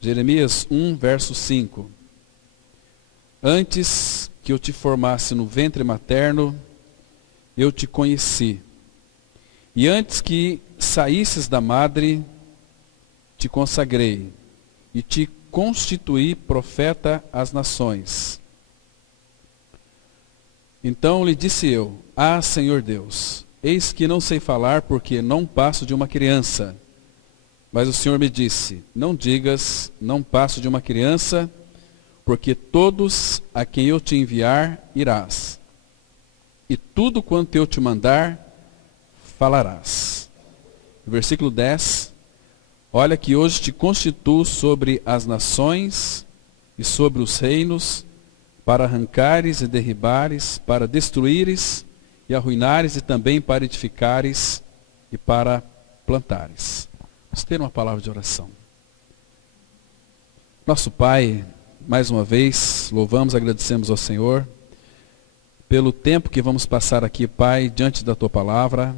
Jeremias 1, verso 5. Antes que eu te formasse no ventre materno, eu te conheci. E antes que saísses da madre, te consagrei e te constituí profeta às nações. Então lhe disse eu: Ah, Senhor Deus, eis que não sei falar, porque não passo de uma criança. Mas o Senhor me disse: Não digas, não passo de uma criança, porque todos a quem eu te enviar irás, e tudo quanto eu te mandar falarás. Versículo 10. Olha que hoje te constituo sobre as nações e sobre os reinos, para arrancares e derribares, para destruíres e arruinares, e também para edificares e para plantares. Vamos ter uma palavra de oração. Nosso Pai, mais uma vez, louvamos, agradecemos ao Senhor pelo tempo que vamos passar aqui, Pai, diante da Tua palavra.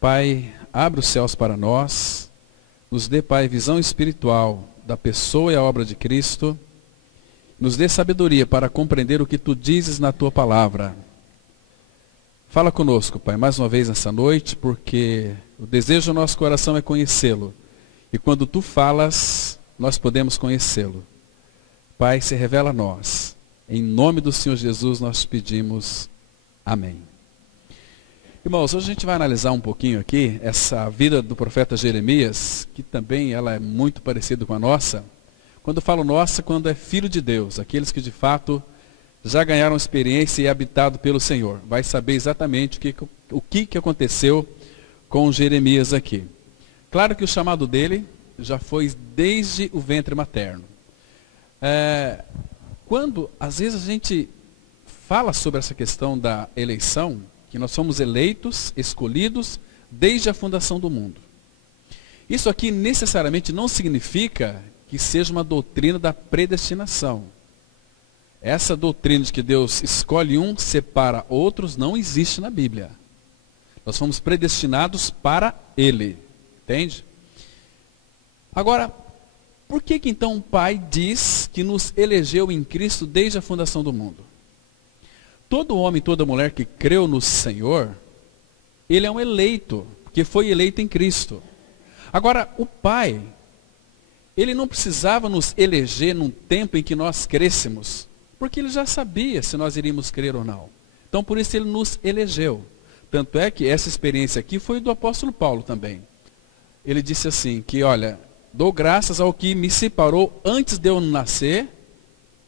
Pai, abre os céus para nós, nos dê, Pai, visão espiritual da pessoa e a obra de Cristo, nos dê sabedoria para compreender o que Tu dizes na Tua palavra. Fala conosco, Pai, mais uma vez nessa noite, porque o desejo do nosso coração é conhecê-lo. E quando Tu falas, nós podemos conhecê-lo. Pai, se revela a nós. Em nome do Senhor Jesus nós pedimos. Amém. Irmãos, hoje a gente vai analisar um pouquinho aqui essa vida do profeta Jeremias, que também ela é muito parecida com a nossa. Quando eu falo nossa, quando é filho de Deus, aqueles que de fato já ganharam experiência e habitado pelo Senhor. Vai saber exatamente o que aconteceu com Jeremias aqui. Claro que o chamado dele já foi desde o ventre materno. Quando, às vezes, a gente fala sobre essa questão da eleição, que nós somos eleitos, escolhidos, desde a fundação do mundo. Isso aqui necessariamente não significa que seja uma doutrina da predestinação. Essa doutrina de que Deus escolhe um, separa outros, não existe na Bíblia. Nós fomos predestinados para Ele. Entende? Agora, por que então o Pai diz que nos elegeu em Cristo desde a fundação do mundo? Todo homem, toda mulher que creu no Senhor, ele é um eleito, que foi eleito em Cristo. Agora, o Pai, ele não precisava nos eleger num tempo em que nós crescemos, porque ele já sabia se nós iríamos crer ou não. Então, por isso ele nos elegeu. Tanto é que essa experiência aqui foi do apóstolo Paulo também. Ele disse assim, que olha, dou graças ao que me separou antes de eu nascer,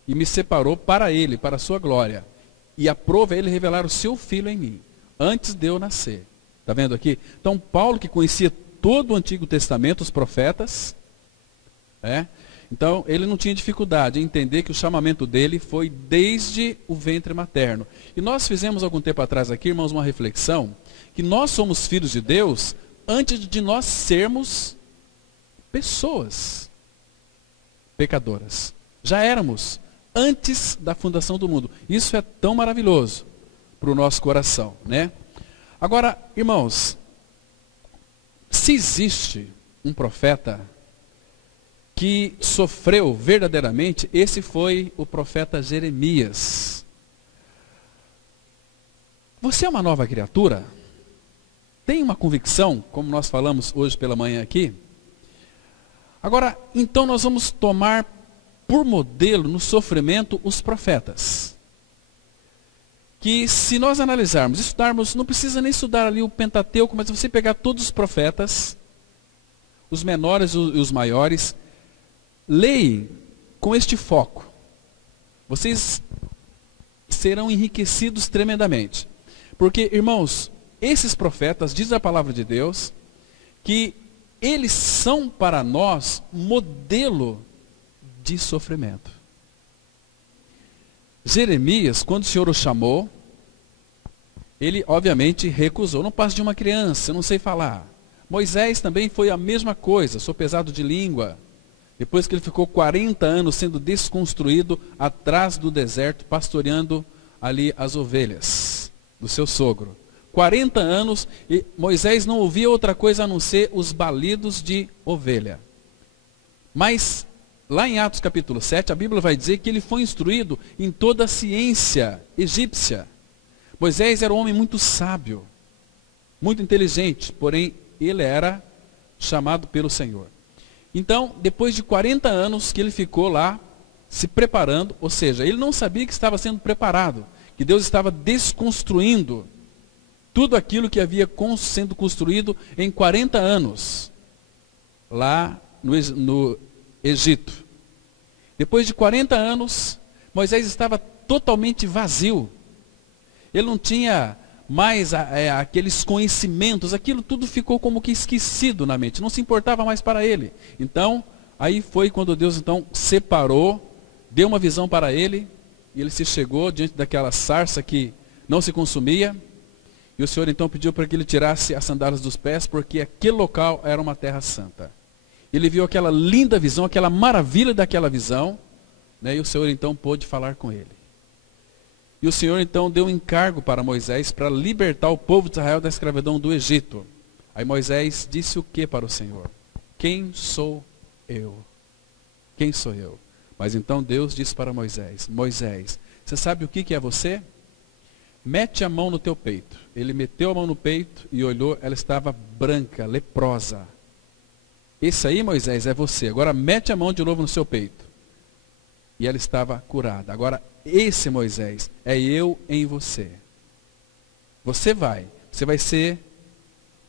e me separou para ele, para a sua glória. E aprova ele revelar o seu filho em mim, antes de eu nascer. Está vendo aqui? Então, Paulo, que conhecia todo o Antigo Testamento, os profetas, então ele não tinha dificuldade em entender que o chamamento dele foi desde o ventre materno. E nós fizemos algum tempo atrás aqui, irmãos, uma reflexão, que nós somos filhos de Deus antes de nós sermos pessoas pecadoras. Já éramos antes da fundação do mundo. Isso é tão maravilhoso para o nosso coração, né? Agora, irmãos, se existe um profeta que sofreu verdadeiramente, esse foi o profeta Jeremias. Você é uma nova criatura? Tem uma convicção, como nós falamos hoje pela manhã aqui? Agora, então nós vamos tomar por modelo no sofrimento os profetas. Que se nós analisarmos, estudarmos, não precisa nem estudar ali o Pentateuco, mas você pegar todos os profetas, os menores e os maiores, leem com este foco. Vocês serão enriquecidos tremendamente. Porque, irmãos, esses profetas, diz a palavra de Deus, que eles são para nós modelo de sofrimento. Jeremias, quando o Senhor o chamou, ele obviamente recusou. Não passo de uma criança, eu não sei falar. Moisés também foi a mesma coisa, sou pesado de língua. Depois que ele ficou 40 anos sendo desconstruído atrás do deserto, pastoreando ali as ovelhas do seu sogro. 40 anos e Moisés não ouvia outra coisa a não ser os balidos de ovelha. Mas, lá em Atos capítulo 7, a Bíblia vai dizer que ele foi instruído em toda a ciência egípcia. Moisés era um homem muito sábio, muito inteligente, porém ele era chamado pelo Senhor. Então, depois de 40 anos que ele ficou lá se preparando, ou seja, ele não sabia que estava sendo preparado, que Deus estava desconstruindo tudo aquilo que havia sendo construído em 40 anos, lá no Egito. Depois de 40 anos, Moisés estava totalmente vazio. Ele não tinha mais aqueles conhecimentos, aquilo tudo ficou como que esquecido na mente, não se importava mais para ele. Então, aí foi quando Deus então separou, deu uma visão para ele, e ele se chegou diante daquela sarça que não se consumia, e o Senhor então pediu para que ele tirasse as sandálias dos pés, porque aquele local era uma terra santa. Ele viu aquela linda visão, aquela maravilha daquela visão, né, e o Senhor então pôde falar com ele. E o Senhor então deu um encargo para Moisés para libertar o povo de Israel da escravidão do Egito. Aí Moisés disse o que para o Senhor? Quem sou eu? Quem sou eu? Mas então Deus disse para Moisés, Moisés, você sabe o que é você? Mete a mão no teu peito. Ele meteu a mão no peito e olhou, ela estava branca, leprosa. Esse aí, Moisés, é você. Agora mete a mão de novo no seu peito. E ela estava curada. Agora, esse Moisés é eu em você. Você vai ser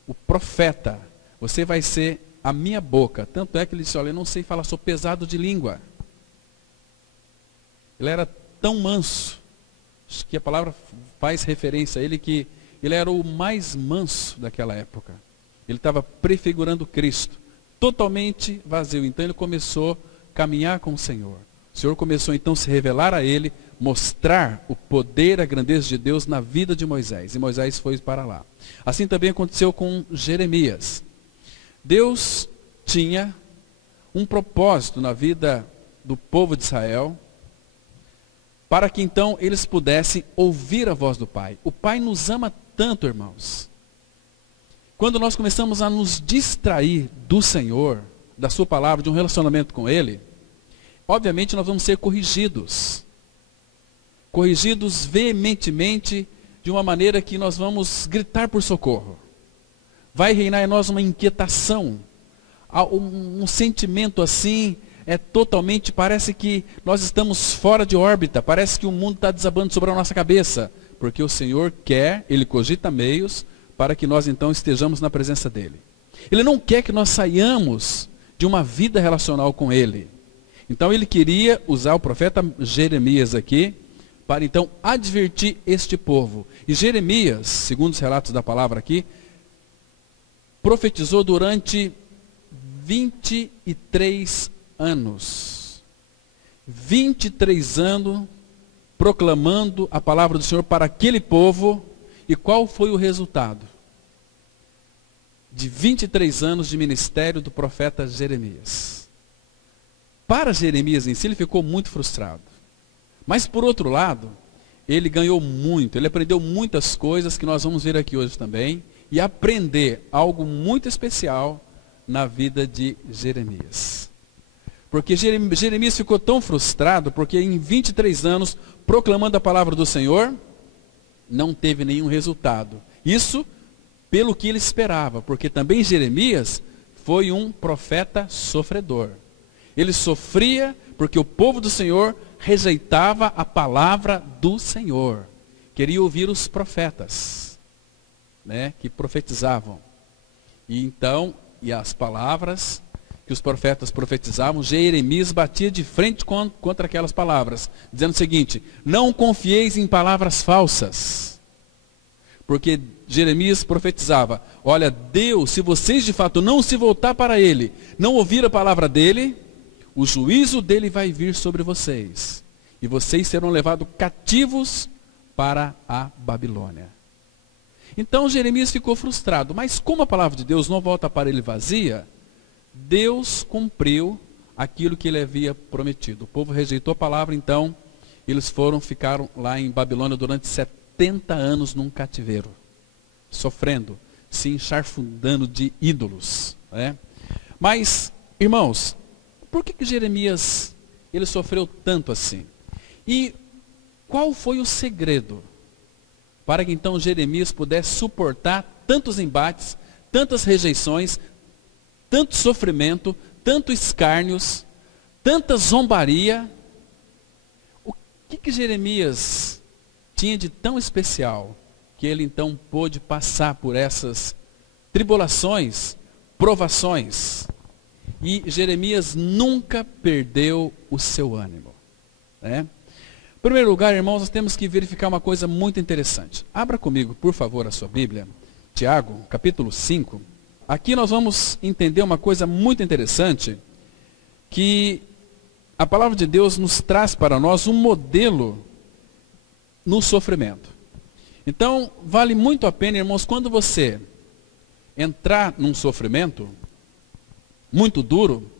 o profeta. Você vai ser a minha boca. Tanto é que ele disse, olha, eu não sei falar, sou pesado de língua. Ele era tão manso, acho que a palavra faz referência a ele, que ele era o mais manso daquela época. Ele estava prefigurando Cristo, totalmente vazio. Então ele começou a caminhar com o Senhor. O Senhor começou então a se revelar a ele, mostrar o poder, a grandeza de Deus na vida de Moisés. E Moisés foi para lá. Assim também aconteceu com Jeremias. Deus tinha um propósito na vida do povo de Israel, para que então eles pudessem ouvir a voz do Pai. O Pai nos ama tanto, irmãos. Quando nós começamos a nos distrair do Senhor, da sua palavra, de um relacionamento com Ele, obviamente nós vamos ser corrigidos. Corrigidos veementemente, de uma maneira que nós vamos gritar por socorro. Vai reinar em nós uma inquietação, um sentimento assim, totalmente, parece que nós estamos fora de órbita, parece que o mundo está desabando sobre a nossa cabeça, porque o Senhor quer, Ele cogita meios, para que nós então estejamos na presença dEle. Ele não quer que nós saiamos de uma vida relacional com Ele. Então Ele queria usar o profeta Jeremias aqui, para então advertir este povo. E Jeremias, segundo os relatos da palavra aqui, profetizou durante 23 anos. 23 anos proclamando a palavra do Senhor para aquele povo. E qual foi o resultado? De 23 anos de ministério do profeta Jeremias. Para Jeremias em si, ele ficou muito frustrado. Mas por outro lado, ele ganhou muito, ele aprendeu muitas coisas que nós vamos ver aqui hoje também. E aprender algo muito especial na vida de Jeremias. Porque Jeremias ficou tão frustrado, porque em 23 anos, proclamando a palavra do Senhor, não teve nenhum resultado. Isso pelo que ele esperava, porque também Jeremias foi um profeta sofredor. Ele sofria porque o povo do Senhor rejeitava a palavra do Senhor. Queria ouvir os profetas, né, que profetizavam. E então, as palavras que os profetas profetizavam, Jeremias batia de frente contra aquelas palavras, dizendo o seguinte: não confieis em palavras falsas. Porque Jeremias profetizava: olha, Deus, se vocês de fato não se voltar para Ele, não ouvir a palavra dEle, o juízo dEle vai vir sobre vocês. E vocês serão levados cativos para a Babilônia. Então Jeremias ficou frustrado, mas como a palavra de Deus não volta para ele vazia, Deus cumpriu aquilo que ele havia prometido. O povo rejeitou a palavra, então eles ficaram lá em Babilônia durante 70 anos num cativeiro, sofrendo, se encharfundando de ídolos, né? Mas, irmãos, por que Jeremias ele sofreu tanto assim? E qual foi o segredo para que então Jeremias pudesse suportar tantos embates, tantas rejeições, tanto sofrimento, tanto escárnios, tanta zombaria? O que Jeremias tinha de tão especial que ele então pôde passar por essas tribulações, provações? E Jeremias nunca perdeu o seu ânimo, né? Em primeiro lugar, irmãos, nós temos que verificar uma coisa muito interessante. Abra comigo, por favor, a sua Bíblia, Tiago, capítulo 5. Aqui nós vamos entender uma coisa muito interessante, que a palavra de Deus nos traz para nós um modelo no sofrimento. Então, vale muito a pena, irmãos, quando você entrar num sofrimento muito duro,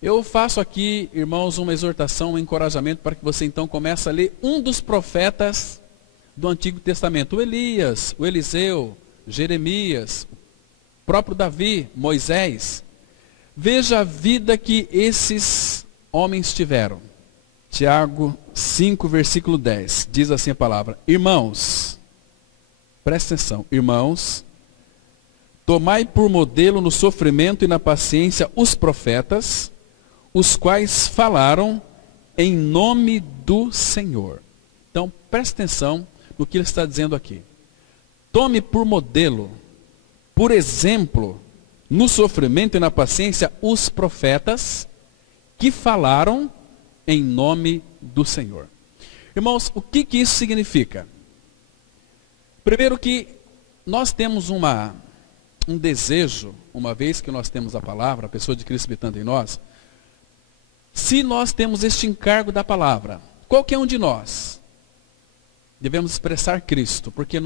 eu faço aqui, irmãos, uma exortação, um encorajamento para que você então comece a ler um dos profetas do Antigo Testamento. O Elias, o Eliseu, Jeremias, o próprio Davi, Moisés. Veja a vida que esses homens tiveram. Tiago 5, versículo 10, diz assim a palavra: irmãos, presta atenção, irmãos, tomai por modelo no sofrimento e na paciência os profetas, os quais falaram em nome do Senhor. Então, presta atenção no que ele está dizendo aqui. Tome por modelo, por exemplo, no sofrimento e na paciência, os profetas que falaram em nome do Senhor. Irmãos, o que isso significa? Primeiro que nós temos um desejo, uma vez que nós temos a palavra, a pessoa de Cristo habitando em nós, se nós temos este encargo da palavra, qualquer um de nós, devemos expressar Cristo, porque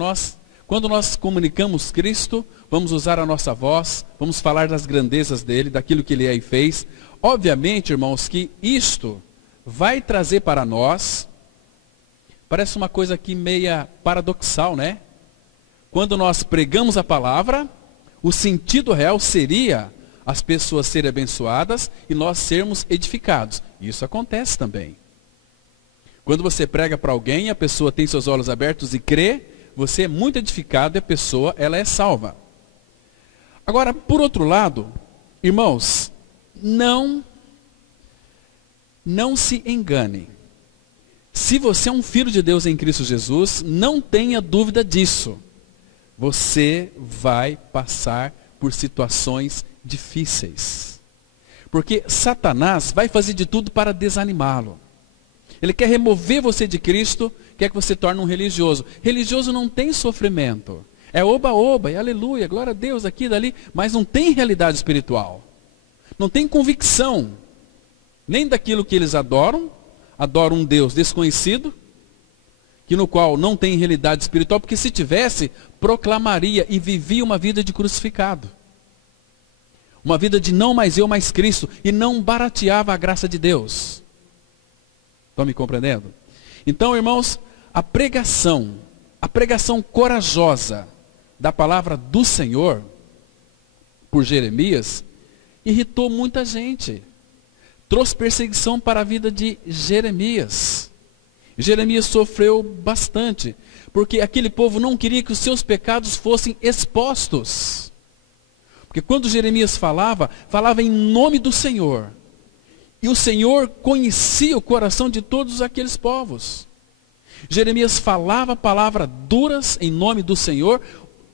quando nós comunicamos Cristo, vamos usar a nossa voz, vamos falar das grandezas dele, daquilo que ele é e fez. Obviamente, irmãos, que isto vai trazer para nós, parece uma coisa aqui meia paradoxal, né? Quando nós pregamos a palavra, o sentido real seria as pessoas serem abençoadas e nós sermos edificados. Isso acontece também. Quando você prega para alguém, a pessoa tem seus olhos abertos e crê, você é muito edificado e a pessoa, ela é salva. Agora, por outro lado, irmãos, não se engane. Se você é um filho de Deus em Cristo Jesus, não tenha dúvida disso. Você vai passar por situações difíceis. Porque Satanás vai fazer de tudo para desanimá-lo. Ele quer remover você de Cristo, quer que você torne um religioso. Religioso não tem sofrimento. É oba-oba, é aleluia, glória a Deus, aqui e dali, mas não tem realidade espiritual. Não tem convicção, nem daquilo que eles adoram um Deus desconhecido, que no qual não tem realidade espiritual, porque se tivesse, proclamaria e vivia uma vida de crucificado. Uma vida de não mais eu, mais Cristo, e não barateava a graça de Deus. Estão me compreendendo? Então, irmãos, a pregação corajosa da palavra do Senhor, por Jeremias, irritou muita gente. Trouxe perseguição para a vida de Jeremias. Jeremias sofreu bastante, porque aquele povo não queria que os seus pecados fossem expostos. Porque quando Jeremias falava em nome do Senhor. E o Senhor conhecia o coração de todos aqueles povos. Jeremias falava palavras duras em nome do Senhor.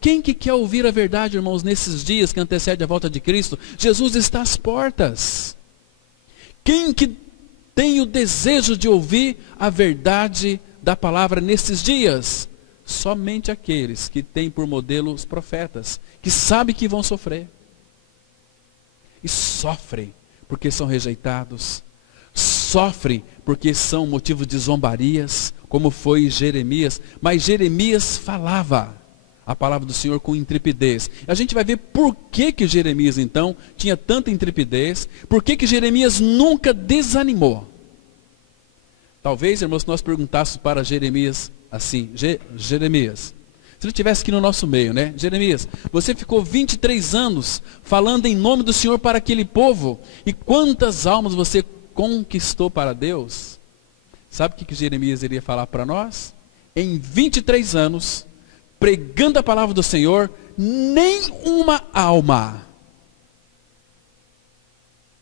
Quem que quer ouvir a verdade, irmãos, nesses dias que antecedem a volta de Cristo? Jesus está às portas. Quem que tem o desejo de ouvir a verdade da palavra nesses dias? Somente aqueles que têm por modelo os profetas, que sabem que vão sofrer. E sofrem porque são rejeitados, sofrem porque são motivo de zombarias, como foi Jeremias. Mas Jeremias falava a palavra do Senhor com intrepidez. A gente vai ver por que Jeremias então tinha tanta intrepidez, por que Jeremias nunca desanimou. Talvez, irmãos, se nós perguntássemos para Jeremias assim: Jeremias, Se ele estivesse aqui no nosso meio, né? Jeremias, você ficou 23 anos falando em nome do Senhor para aquele povo. E quantas almas você conquistou para Deus? Sabe o que Jeremias iria falar para nós? Em 23 anos, pregando a palavra do Senhor, nem uma alma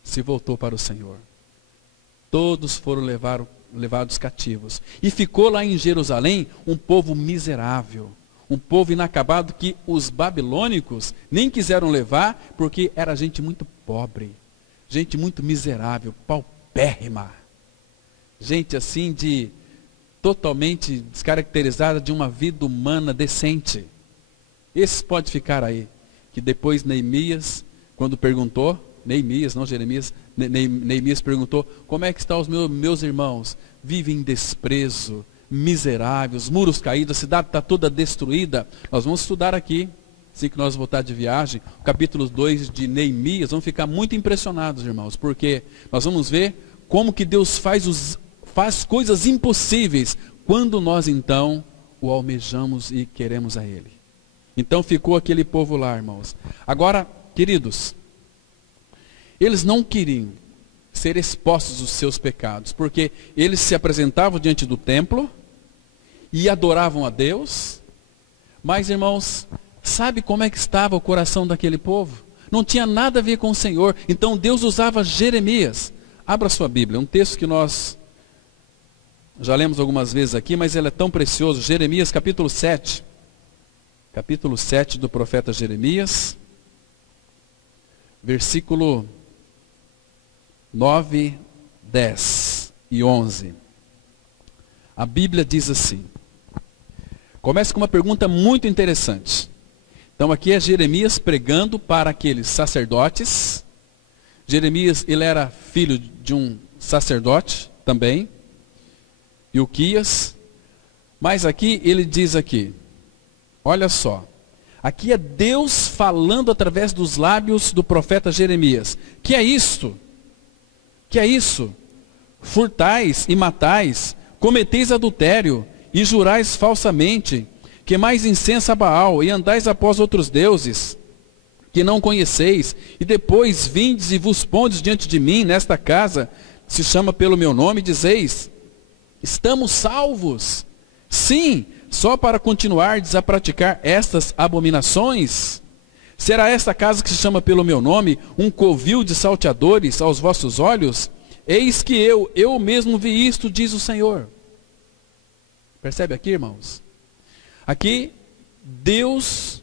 se voltou para o Senhor. Todos foram levados cativos. E ficou lá em Jerusalém um povo miserável, um povo inacabado que os babilônicos nem quiseram levar, porque era gente muito pobre, gente muito miserável, paupérrima, gente assim totalmente descaracterizada de uma vida humana decente. Esse pode ficar aí, que depois Neemias, quando perguntou, Neemias, não Jeremias, Neemias perguntou, como é que estão os meus irmãos? Vivem em desprezo, miseráveis, muros caídos, a cidade está toda destruída. Nós vamos estudar aqui, assim que nós voltar de viagem, o capítulo 2 de Neemias, vamos ficar muito impressionados, irmãos, porque nós vamos ver como que Deus faz coisas impossíveis, quando nós então o almejamos e queremos a Ele. Então ficou aquele povo lá, irmãos. Agora, queridos, eles não queriam ser expostos dos seus pecados, porque eles se apresentavam diante do templo e adoravam a Deus, mas, irmãos, sabe como é que estava o coração daquele povo? Não tinha nada a ver com o Senhor. Então Deus usava Jeremias. Abra sua Bíblia, um texto que nós já lemos algumas vezes aqui, mas ele é tão precioso. Jeremias capítulo 7. Capítulo 7 do profeta Jeremias, versículo 9, 10 e 11. A Bíblia diz assim. Começa com uma pergunta muito interessante. Então aqui é Jeremias pregando para aqueles sacerdotes. Jeremias, ele era filho de um sacerdote também, Ilquias. Mas aqui ele diz aqui, olha só, aqui é Deus falando através dos lábios do profeta Jeremias. Que é isto? Que é isso? Furtais e matais, cometeis adultério e jurais falsamente, queimais incenso a Baal e andais após outros deuses que não conheceis, e depois vindes e vos pondes diante de mim nesta casa, se chama pelo meu nome, e dizeis, estamos salvos. Sim, só para continuardes a praticar estas abominações? Será esta casa que se chama pelo meu nome um covil de salteadores aos vossos olhos? Eis que eu mesmo vi isto, diz o Senhor. Percebe aqui, irmãos? Aqui, Deus,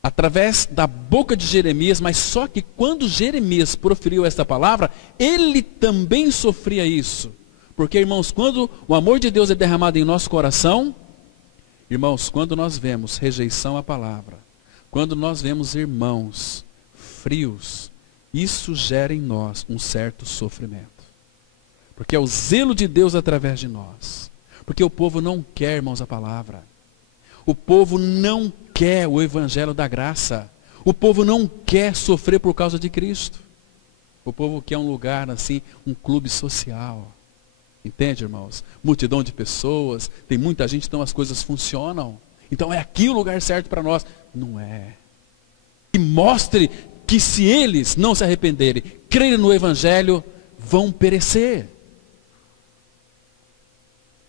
através da boca de Jeremias, mas só que quando Jeremias proferiu esta palavra, ele também sofria isso. Porque, irmãos, quando o amor de Deus é derramado em nosso coração, irmãos, quando nós vemos rejeição à palavra, quando nós vemos irmãos frios, isso gera em nós um certo sofrimento. Porque é o zelo de Deus através de nós. Porque o povo não quer, irmãos, a palavra. O povo não quer o evangelho da graça. O povo não quer sofrer por causa de Cristo. O povo quer um lugar assim, um clube social. Entende, irmãos? Multidão de pessoas, tem muita gente, então as coisas funcionam. Então é aqui o lugar certo para nós. Não é. E mostre que se eles não se arrependerem, crerem no Evangelho, vão perecer.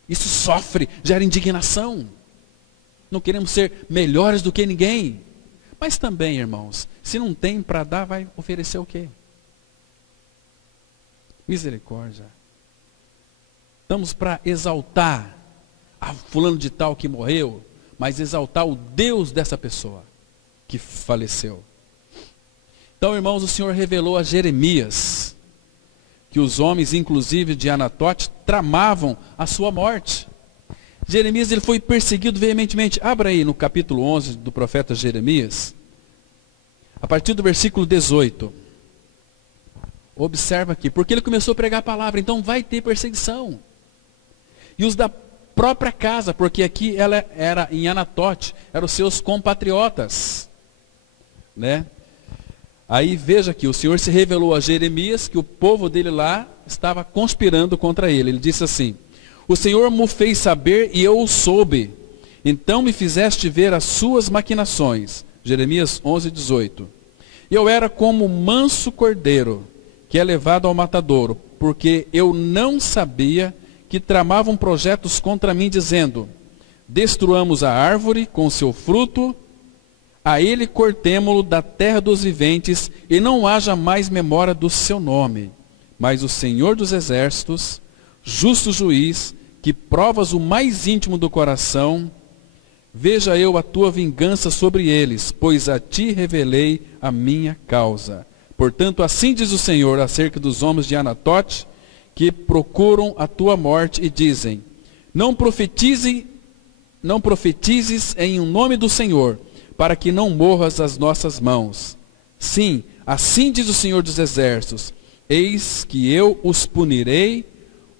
Isso sofre, gera indignação. Não queremos ser melhores do que ninguém. Mas também, irmãos, se não tem para dar, vai oferecer o quê? Misericórdia. Estamos para exaltar a fulano de tal que morreu, mas exaltar o Deus dessa pessoa que faleceu. Então, irmãos, o Senhor revelou a Jeremias que os homens, inclusive de Anatote, tramavam a sua morte. Jeremias, ele foi perseguido veementemente. Abra aí no capítulo 11 do profeta Jeremias, a partir do versículo 18. Observa aqui, porque ele começou a pregar a palavra, então vai ter perseguição. E os da própria casa, porque aqui ela era em Anatote, eram os seus compatriotas, né? Aí veja aqui, o Senhor se revelou a Jeremias que o povo dele lá estava conspirando contra ele. Ele disse assim, o Senhor me fez saber e eu o soube. Então me fizeste ver as suas maquinações. Jeremias 11, 18. Eu era como manso cordeiro, que é levado ao matadouro, porque eu não sabia que tramavam projetos contra mim, dizendo: destruamos a árvore com seu fruto, a ele cortemo-lo da terra dos viventes, e não haja mais memória do seu nome. Mas o Senhor dos exércitos, justo juiz, que provas o mais íntimo do coração, veja eu a tua vingança sobre eles, pois a ti revelei a minha causa. Portanto, assim diz o Senhor acerca dos homens de Anatote, que procuram a tua morte e dizem: não profetizes em nome do Senhor, para que não morras às nossas mãos. Sim, assim diz o Senhor dos exércitos: eis que eu os punirei,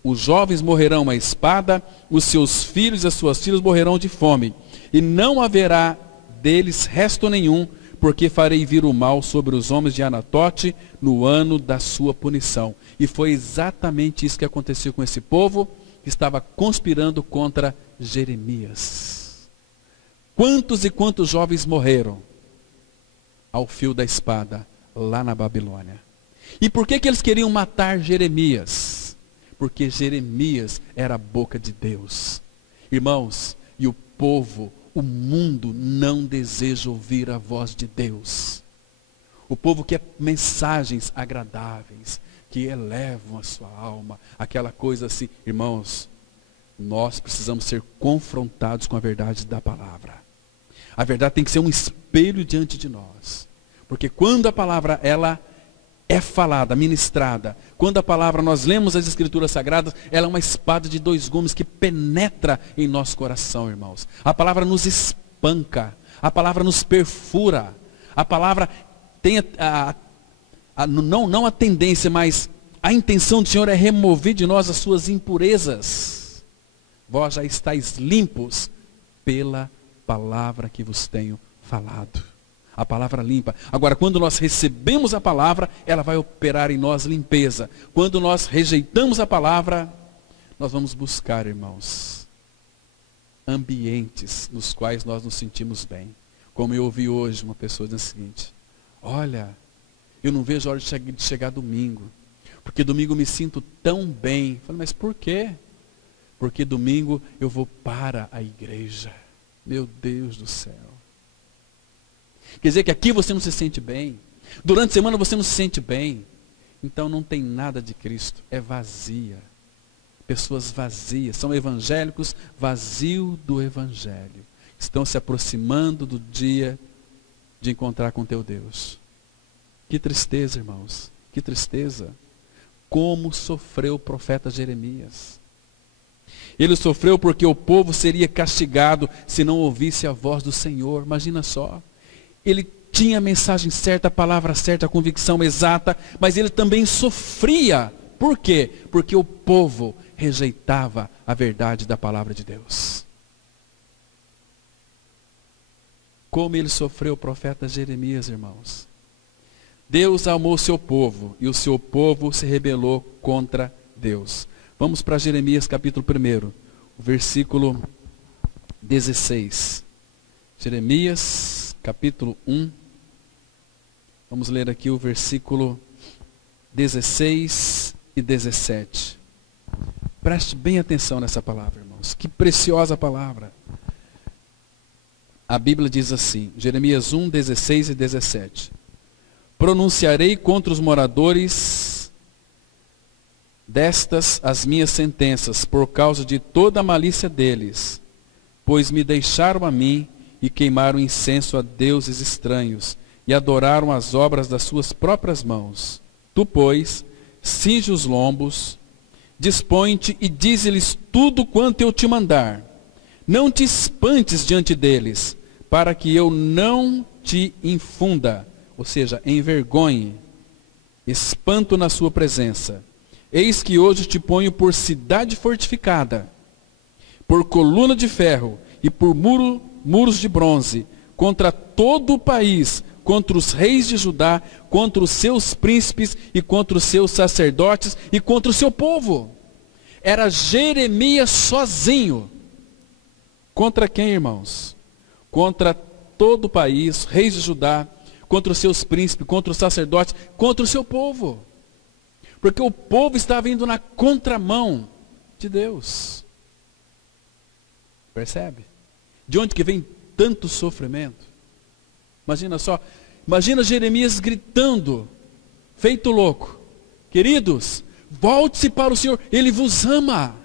os jovens morrerão à espada, os seus filhos e as suas filhas morrerão de fome, e não haverá deles resto nenhum, porque farei vir o mal sobre os homens de Anatote no ano da sua punição. E foi exatamente isso que aconteceu com esse povo que estava conspirando contra Jeremias. Quantos e quantos jovens morreram ao fio da espada lá na Babilônia? E por que eles queriam matar Jeremias? Porque Jeremias era a boca de Deus. Irmãos, e o povo, o mundo não deseja ouvir a voz de Deus. O povo quer mensagens agradáveis, que elevam a sua alma, aquela coisa assim. Irmãos, nós precisamos ser confrontados com a verdade da palavra. A verdade tem que ser um espelho diante de nós. Porque quando a palavra ela é falada, ministrada, quando a palavra nós lemos as Escrituras Sagradas, ela é uma espada de dois gumes que penetra em nosso coração, irmãos. A palavra nos espanca, a palavra nos perfura, a palavra tem não a tendência, mas a intenção do Senhor é remover de nós as suas impurezas. Vós já estáis limpos pela palavra que vos tenho falado. A palavra limpa. Agora, quando nós recebemos a palavra, ela vai operar em nós limpeza. Quando nós rejeitamos a palavra, nós vamos buscar, irmãos, ambientes nos quais nós nos sentimos bem. Como eu ouvi hoje uma pessoa dizendo o seguinte: olha, eu não vejo a hora de chegar domingo, porque domingo eu me sinto tão bem. Eu falei, mas por quê? Porque domingo eu vou para a igreja. Meu Deus do céu. Quer dizer que aqui você não se sente bem. Durante a semana você não se sente bem. Então não tem nada de Cristo. É vazia. Pessoas vazias. São evangélicos vazios do Evangelho. Estão se aproximando do dia de encontrar com teu Deus. Que tristeza, irmãos. Que tristeza. Como sofreu o profeta Jeremias. Ele sofreu porque o povo seria castigado se não ouvisse a voz do Senhor. Imagina só. Ele tinha a mensagem certa, a palavra certa, a convicção exata, mas ele também sofria. Por quê? Porque o povo rejeitava a verdade da palavra de Deus. Como ele sofreu o profeta Jeremias, irmãos. Deus amou o seu povo e o seu povo se rebelou contra Deus. Vamos para Jeremias capítulo 1, versículo 16. Jeremias capítulo 1. Vamos ler aqui o versículo 16 e 17. Preste bem atenção nessa palavra, irmãos. Que preciosa palavra. A Bíblia diz assim, Jeremias 1, 16 e 17. Pronunciarei contra os moradores destas as minhas sentenças, por causa de toda a malícia deles, pois me deixaram a mim e queimaram incenso a deuses estranhos, e adoraram as obras das suas próprias mãos. Tu, pois, cinge os lombos, dispõe-te e dize-lhes tudo quanto eu te mandar. Não te espantes diante deles, para que eu não te infunda, ou seja, envergonhe, espanto na sua presença. Eis que hoje te ponho por cidade fortificada, por coluna de ferro e por muros de bronze, contra todo o país, contra os reis de Judá, contra os seus príncipes e contra os seus sacerdotes e contra o seu povo. Era Jeremias sozinho Contra quem, irmãos? Contra todo o país, reis de Judá, contra os seus príncipes, contra os sacerdotes, contra o seu povo. Porque o povo estava indo na contramão de Deus. Percebe? De onde que vem tanto sofrimento? Imagina só, imagina Jeremias gritando, feito louco. Queridos, volte-se para o Senhor, Ele vos ama.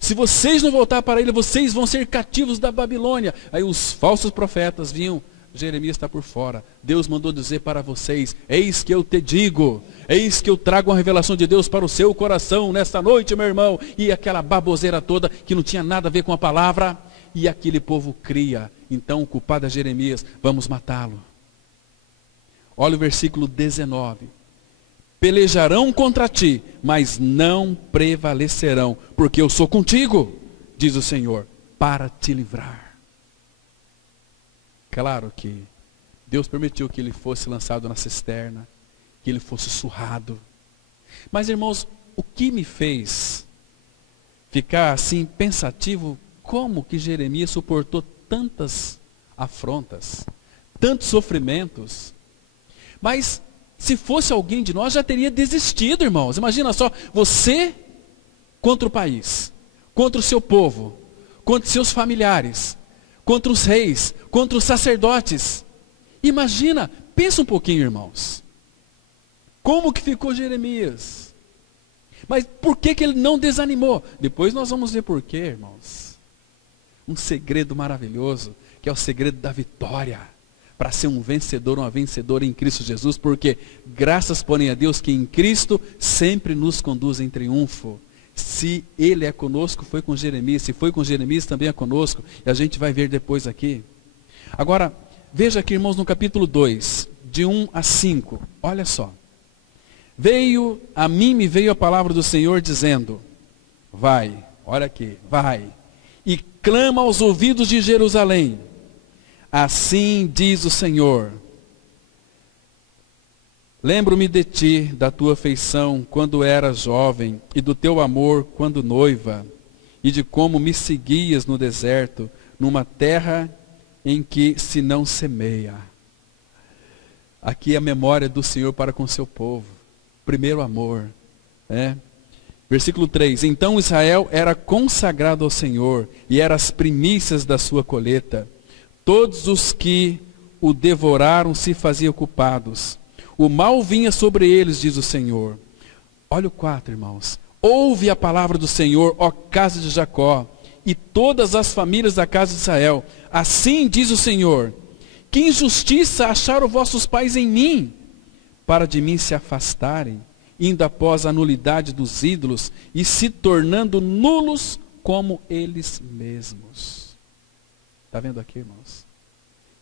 Se vocês não voltar para Ele, vocês vão ser cativos da Babilônia. Aí os falsos profetas vinham, Jeremias está por fora. Deus mandou dizer para vocês, eis que eu te digo, eis que eu trago uma revelação de Deus para o seu coração nesta noite, meu irmão. E aquela baboseira toda que não tinha nada a ver com a palavra. E aquele povo cria. Então o culpado é Jeremias, vamos matá-lo. Olha o versículo 19. Pelejarão contra ti, mas não prevalecerão, porque eu sou contigo, diz o Senhor, para te livrar. Claro que Deus permitiu que ele fosse lançado na cisterna, que ele fosse surrado. Mas, irmãos, o que me fez ficar assim pensativo, como que Jeremias suportou tantas afrontas, tantos sofrimentos, mas se fosse alguém de nós, já teria desistido, irmãos. Imagina só, você contra o país, contra o seu povo, contra os seus familiares, contra os reis, contra os sacerdotes. Imagina, pensa um pouquinho, irmãos. Como que ficou Jeremias? Mas por que ele não desanimou? Depois nós vamos ver por quê, irmãos. Um segredo maravilhoso, que é o segredo da vitória. Para ser um vencedor, uma vencedora em Cristo Jesus, porque graças, porém, a Deus que em Cristo sempre nos conduz em triunfo. Se Ele é conosco, foi com Jeremias, se foi com Jeremias, também é conosco, e a gente vai ver depois aqui. Agora, veja aqui, irmãos, no capítulo 2, de 1 a 5, olha só. Me veio a palavra do Senhor dizendo, vai, olha aqui, vai, e clama aos ouvidos de Jerusalém. Assim diz o Senhor, lembro-me de ti, da tua afeição, quando eras jovem, e do teu amor, quando noiva, e de como me seguias no deserto, numa terra em que se não semeia. Aqui é a memória do Senhor para com o seu povo, primeiro amor. Versículo 3, então Israel era consagrado ao Senhor, e era as primícias da sua colheita. Todos os que o devoraram se faziam culpados. O mal vinha sobre eles, diz o Senhor. Olha o 4, irmãos. Ouve a palavra do Senhor, ó casa de Jacó, e todas as famílias da casa de Israel. Assim diz o Senhor, que injustiça acharam vossos pais em mim, para de mim se afastarem, indo após a nulidade dos ídolos, e se tornando nulos como eles mesmos. Está vendo aqui, irmãos?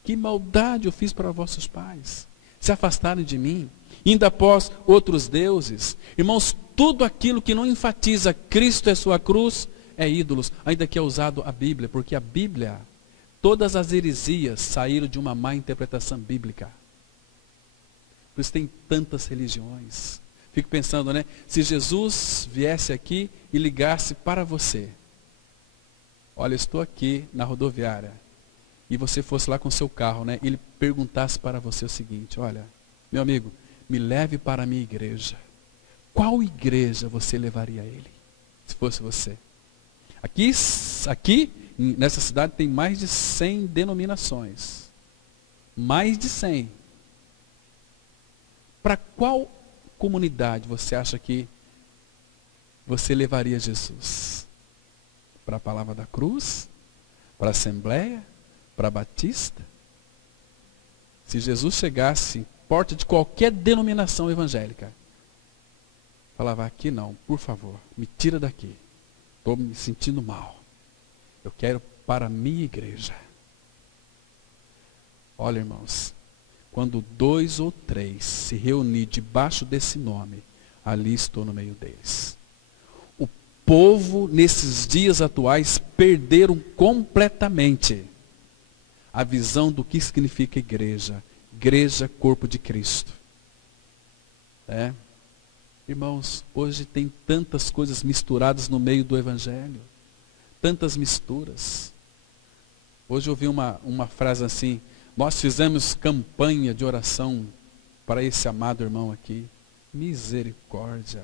Que maldade eu fiz para vossos pais. Se afastarem de mim, indo após outros deuses. Irmãos, tudo aquilo que não enfatiza Cristo é sua cruz, é ídolos. Ainda que é usado a Bíblia, porque a Bíblia, todas as heresias saíram de uma má interpretação bíblica. Por isso tem tantas religiões. Fico pensando, né? Se Jesus viesse aqui e ligasse para você. Olha, estou aqui na rodoviária. E você fosse lá com o seu carro, né? E ele perguntasse para você o seguinte, olha, meu amigo, me leve para a minha igreja. Qual igreja você levaria a ele? Se fosse você. Aqui nessa cidade tem mais de 100 denominações. Mais de 100. Para qual comunidade você acha que você levaria Jesus? Para a palavra da cruz? Para a Assembleia? Para a Batista? Se Jesus chegasse, porta de qualquer denominação evangélica, falava, aqui não, por favor, me tira daqui. Estou me sentindo mal. Eu quero para a minha igreja. Olha, irmãos, quando 2 ou 3 se reunir debaixo desse nome, ali estou no meio deles. O povo, nesses dias atuais, perderam completamente a visão do que significa igreja. Igreja, corpo de Cristo. Irmãos, hoje tem tantas coisas misturadas no meio do Evangelho. tantas misturas. Hoje eu ouvi uma frase assim: nós fizemos campanha de oração para esse amado irmão aqui. Misericórdia.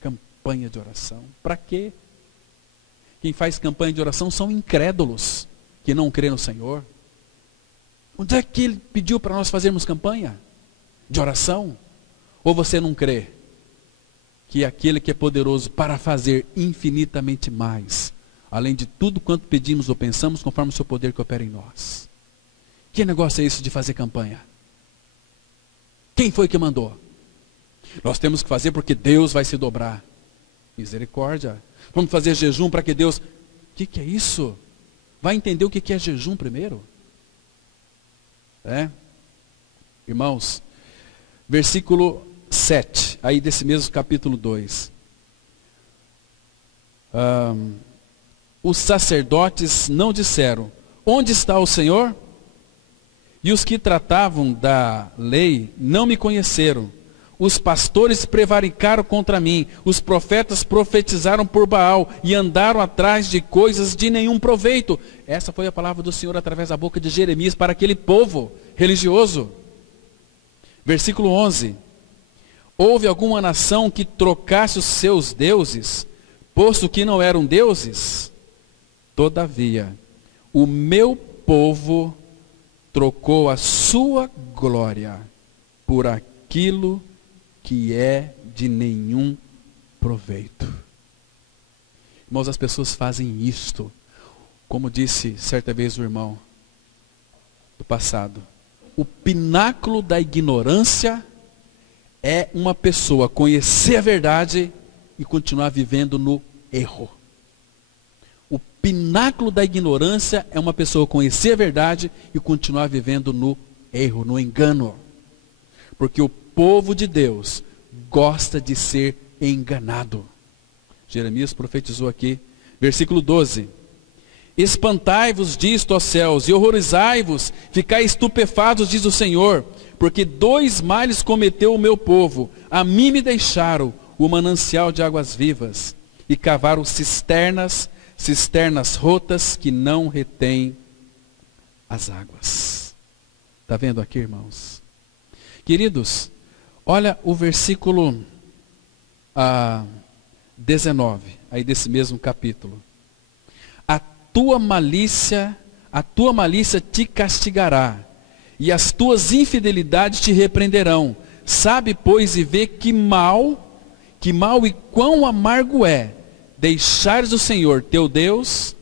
Campanha de oração. Para quê? Quem faz campanha de oração são incrédulos que não crê no Senhor. Onde é que ele pediu para nós fazermos campanha de oração? Ou você não crê que aquele que é poderoso para fazer infinitamente mais, além de tudo quanto pedimos ou pensamos, conforme o seu poder que opera em nós? Que negócio é esse de fazer campanha? Quem foi que mandou? Nós temos que fazer porque Deus vai se dobrar. Misericórdia. Vamos fazer jejum para que Deus... O que é isso? Vai entender o que é jejum primeiro? Irmãos, versículo 7, aí desse mesmo capítulo 2. Os sacerdotes não disseram: onde está o Senhor? E os que tratavam da lei não me conheceram. Os pastores prevaricaram contra mim. Os profetas profetizaram por Baal e andaram atrás de coisas de nenhum proveito. Essa foi a palavra do Senhor através da boca de Jeremias para aquele povo religioso. Versículo 11. Houve alguma nação que trocasse os seus deuses, posto que não eram deuses? Todavia, o meu povo trocou a sua glória por aquilo que é de nenhum proveito. Irmãos, as pessoas fazem isto, como disse certa vez o irmão do passado: o pináculo da ignorância é uma pessoa conhecer a verdade e continuar vivendo no erro. O pináculo da ignorância é uma pessoa conhecer a verdade e continuar vivendo no erro, no engano. Porque o povo de Deus gosta de ser enganado. Jeremias profetizou aqui, versículo 12: espantai-vos disto, ó céus, e horrorizai-vos, ficai estupefatos, diz o Senhor, porque 2 males cometeu o meu povo: a mim me deixaram o manancial de águas vivas, e cavaram cisternas rotas que não retêm as águas. Está vendo aqui, irmãos? Queridos, olha o versículo 19, aí desse mesmo capítulo. A tua malícia te castigará, e as tuas infidelidades te repreenderão. Sabe, pois, e vê que mal e quão amargo é deixares o Senhor teu Deus,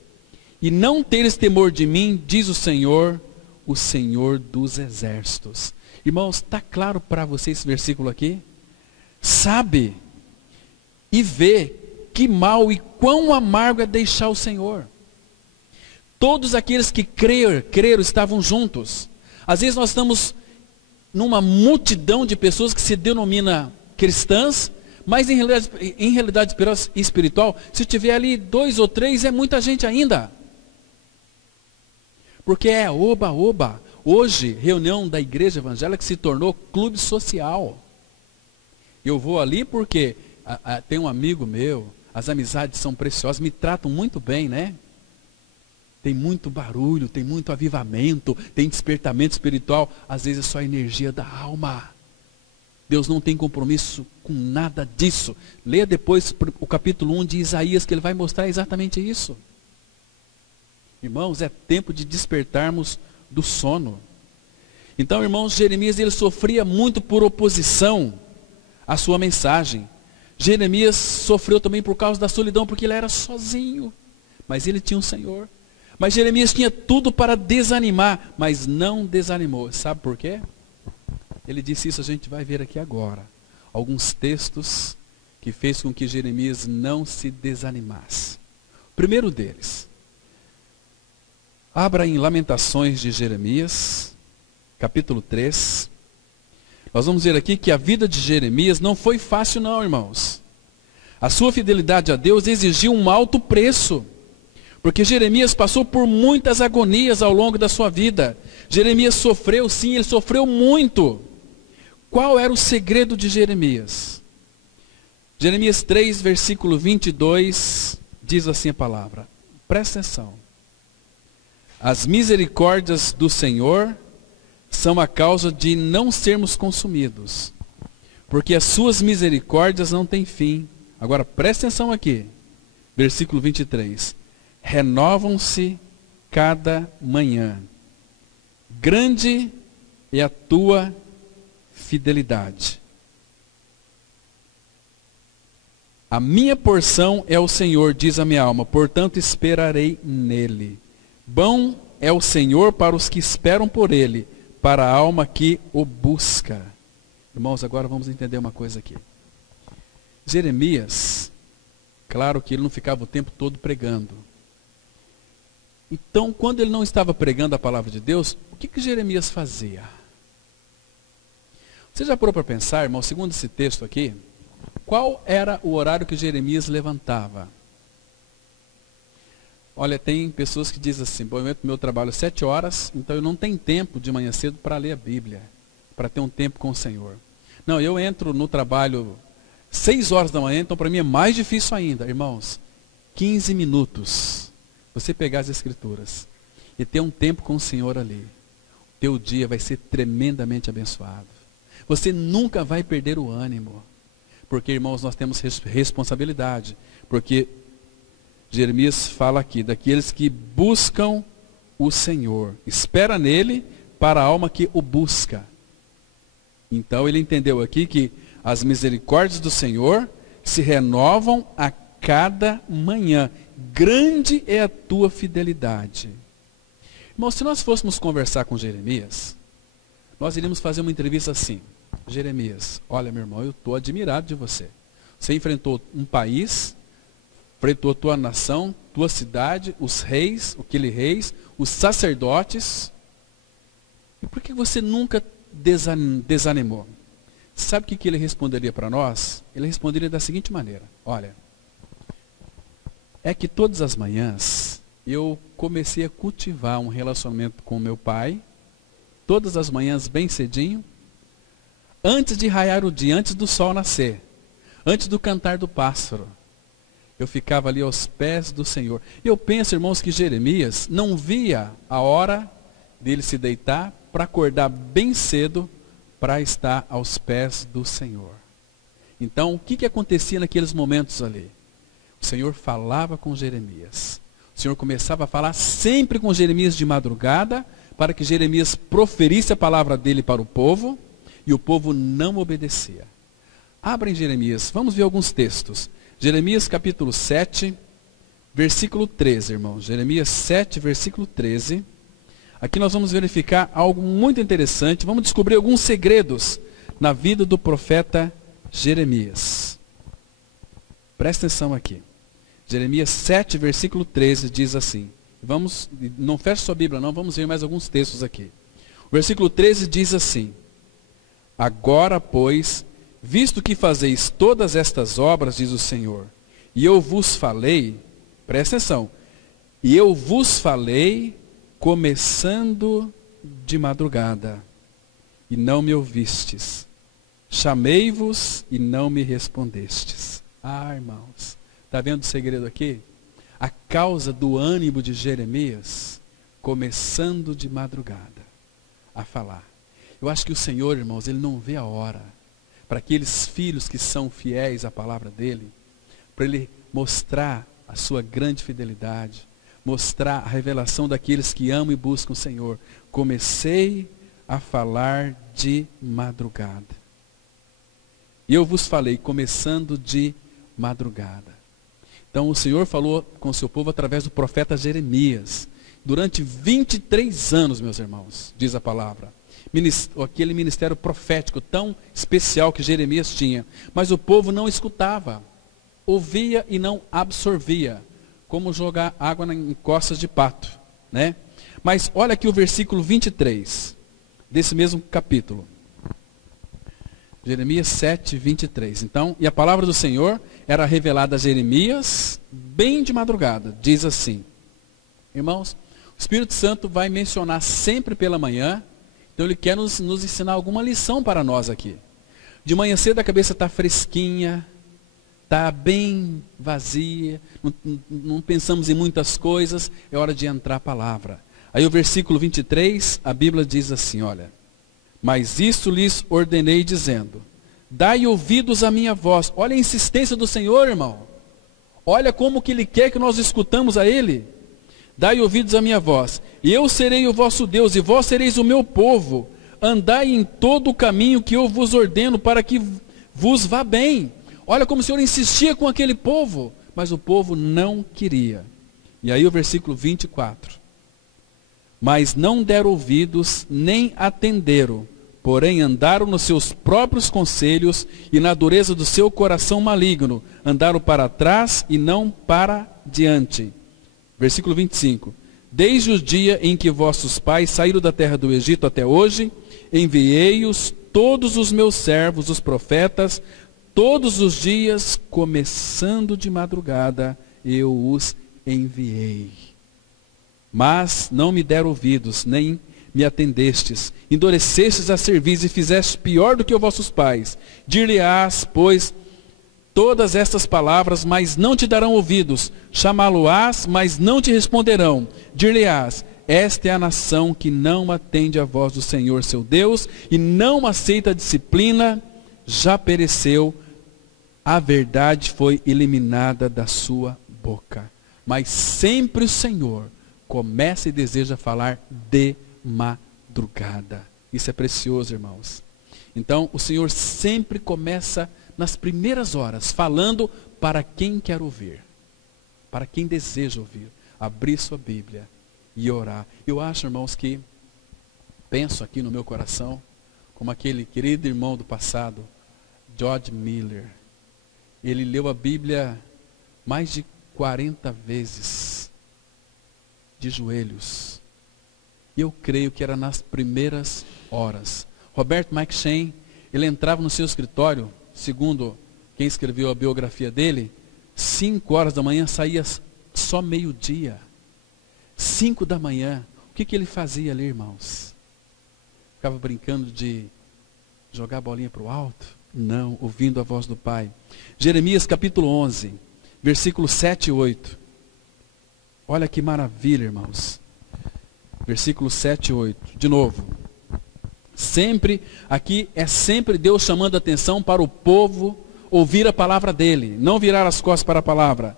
e não teres temor de mim, diz o Senhor dos exércitos. Irmãos, está claro para você esse versículo aqui? Sabe e vê que mal e quão amargo é deixar o Senhor. Todos aqueles que creram estavam juntos. Às vezes nós estamos numa multidão de pessoas que se denomina cristãs, mas em realidade espiritual, se tiver ali 2 ou 3, é muita gente ainda. Porque é oba-oba. Hoje, reunião da igreja evangélica se tornou clube social. Eu vou ali porque tem um amigo meu, as amizades são preciosas, me tratam muito bem, né? Tem muito barulho, tem muito avivamento, tem despertamento espiritual. Às vezes é só a energia da alma. Deus não tem compromisso com nada disso. Leia depois o capítulo 1 de Isaías, que ele vai mostrar exatamente isso. Irmãos, é tempo de despertarmos do sono. Então, irmãos, Jeremias ele sofria muito por oposição à sua mensagem. Jeremias sofreu também por causa da solidão, porque ele era sozinho, mas ele tinha um Senhor. Mas Jeremias tinha tudo para desanimar, mas não desanimou. Sabe por quê? Ele disse isso, a gente vai ver aqui agora. Alguns textos que fez com que Jeremias não se desanimasse. O primeiro deles, abra em Lamentações de Jeremias, capítulo 3. Nós vamos ver aqui que a vida de Jeremias não foi fácil não, irmãos. A sua fidelidade a Deus exigiu um alto preço. Porque Jeremias passou por muitas agonias ao longo da sua vida. Jeremias sofreu, sim, ele sofreu muito. Qual era o segredo de Jeremias? Jeremias 3, versículo 22, diz assim a palavra. Presta atenção. As misericórdias do Senhor são a causa de não sermos consumidos, porque as suas misericórdias não têm fim. Agora presta atenção aqui, versículo 23. Renovam-se cada manhã. Grande é a tua fidelidade. A minha porção é o Senhor, diz a minha alma, portanto esperarei nele. Bom é o Senhor para os que esperam por ele, para a alma que o busca. Irmãos, agora vamos entender uma coisa aqui. Jeremias, claro que ele não ficava o tempo todo pregando. Então, quando ele não estava pregando a palavra de Deus, o que Jeremias fazia? Você já parou para pensar, irmão, segundo esse texto aqui, qual era o horário que Jeremias levantava? Olha, tem pessoas que dizem assim, bom, eu entro no meu trabalho às 7 horas, então eu não tenho tempo de manhã cedo para ler a Bíblia, para ter um tempo com o Senhor. Não, eu entro no trabalho 6 horas da manhã, então para mim é mais difícil ainda. Irmãos, 15 minutos, você pegar as Escrituras e ter um tempo com o Senhor ali, teu dia vai ser tremendamente abençoado. Você nunca vai perder o ânimo, porque, irmãos, nós temos responsabilidade, porque Jeremias fala aqui, daqueles que buscam o Senhor, espera nele para a alma que o busca. Então ele entendeu aqui que as misericórdias do Senhor se renovam a cada manhã. Grande é a tua fidelidade. Irmão, se nós fôssemos conversar com Jeremias, nós iríamos fazer uma entrevista assim. Jeremias, olha meu irmão, eu estou admirado de você. Você enfrentou um país, enfrentou a tua nação, tua cidade, os reis, os sacerdotes. E por que você nunca desanimou? Sabe o que ele responderia para nós? Ele responderia da seguinte maneira: olha, é que todas as manhãs eu comecei a cultivar um relacionamento com meu pai, todas as manhãs bem cedinho, antes de raiar o dia, antes do sol nascer, antes do cantar do pássaro. Eu ficava ali aos pés do Senhor. Eu penso, irmãos, que Jeremias não via a hora dele se deitar para acordar bem cedo para estar aos pés do Senhor. Então, o que acontecia naqueles momentos ali? O Senhor falava com Jeremias. O Senhor começava a falar sempre com Jeremias de madrugada, para que Jeremias proferisse a palavra dele para o povo, e o povo não obedecia. Abra em Jeremias, vamos ver alguns textos. Jeremias capítulo 7, versículo 13, irmãos. Jeremias 7, versículo 13. Aqui nós vamos verificar algo muito interessante. Vamos descobrir alguns segredos na vida do profeta Jeremias. Presta atenção aqui. Jeremias 7, versículo 13 diz assim. Não feche sua Bíblia não, vamos ver mais alguns textos aqui. O versículo 13 diz assim: agora, pois, visto que fazeis todas estas obras, diz o Senhor, e eu vos falei, presta atenção, e eu vos falei começando de madrugada, e não me ouvistes. Chamei-vos e não me respondestes. Ah, irmãos, está vendo o segredo aqui? A causa do ânimo de Jeremias, começando de madrugada a falar. Eu acho que o Senhor, irmãos, Ele não vê a hora para aqueles filhos que são fiéis à palavra dEle, para Ele mostrar a sua grande fidelidade, mostrar a revelação daqueles que amam e buscam o Senhor. Comecei a falar de madrugada. E eu vos falei, começando de madrugada. Então o Senhor falou com o seu povo através do profeta Jeremias. Durante 23 anos, meus irmãos, diz a palavra. Aquele ministério profético tão especial que Jeremias tinha. Mas o povo não escutava. Ouvia e não absorvia. Como jogar água em costas de pato, né? Mas olha aqui o versículo 23, desse mesmo capítulo. Jeremias 7, 23. Então, e a palavra do Senhor era revelada a Jeremias bem de madrugada. Diz assim, irmãos, o Espírito Santo vai mencionar sempre pela manhã, então ele quer nos ensinar alguma lição para nós aqui. De manhã cedo a cabeça está fresquinha, está bem vazia, não pensamos em muitas coisas, é hora de entrar a palavra. Aí o versículo 23, a Bíblia diz assim, olha: mas isso lhes ordenei dizendo, dai ouvidos à minha voz. Olha a insistência do Senhor, irmão. Olha como que Ele quer que nós escutamos a Ele. Dai ouvidos à minha voz, e eu serei o vosso Deus, e vós sereis o meu povo. Andai em todo o caminho que eu vos ordeno, para que vos vá bem. Olha como o Senhor insistia com aquele povo, mas o povo não queria. E aí o versículo 24. Mas não deram ouvidos, nem atenderam, porém andaram nos seus próprios conselhos, e na dureza do seu coração maligno, andaram para trás e não para diante. Versículo 25. Desde o dia em que vossos pais saíram da terra do Egito até hoje, enviei-os todos os meus servos, os profetas, todos os dias, começando de madrugada, eu os enviei. Mas não me deram ouvidos, nem me atendestes. Endurecestes a cerviz e fizeste pior do que os vossos pais. Dir-lhe-ás, pois, todas estas palavras, mas não te darão ouvidos. Chamá-lo-ás, mas não te responderão. Dir-lhe-ás, esta é a nação que não atende à voz do Senhor seu Deus, e não aceita a disciplina, já pereceu, a verdade foi eliminada da sua boca. Mas sempre o Senhor começa e deseja falar de madrugada. Isso é precioso, irmãos. Então, o Senhor sempre começa nas primeiras horas, falando para quem quer ouvir, para quem deseja ouvir, abrir sua Bíblia e orar. Eu acho, irmãos, que penso aqui no meu coração, como aquele querido irmão do passado, George Miller. Ele leu a Bíblia mais de 40 vezes, de joelhos. E eu creio que era nas primeiras horas. Robert McCheyne, ele entrava no seu escritório, segundo quem escreveu a biografia dele, 5 horas da manhã, saía só meio-dia. 5 da manhã. O que ele fazia ali, irmãos? Ficava brincando de jogar a bolinha para o alto? Não, ouvindo a voz do Pai. Jeremias capítulo 11, versículos 7 e 8. Olha que maravilha, irmãos. Versículos 7 e 8. De novo. Aqui é sempre Deus chamando a atenção para o povo ouvir a palavra dele, não virar as costas para a palavra.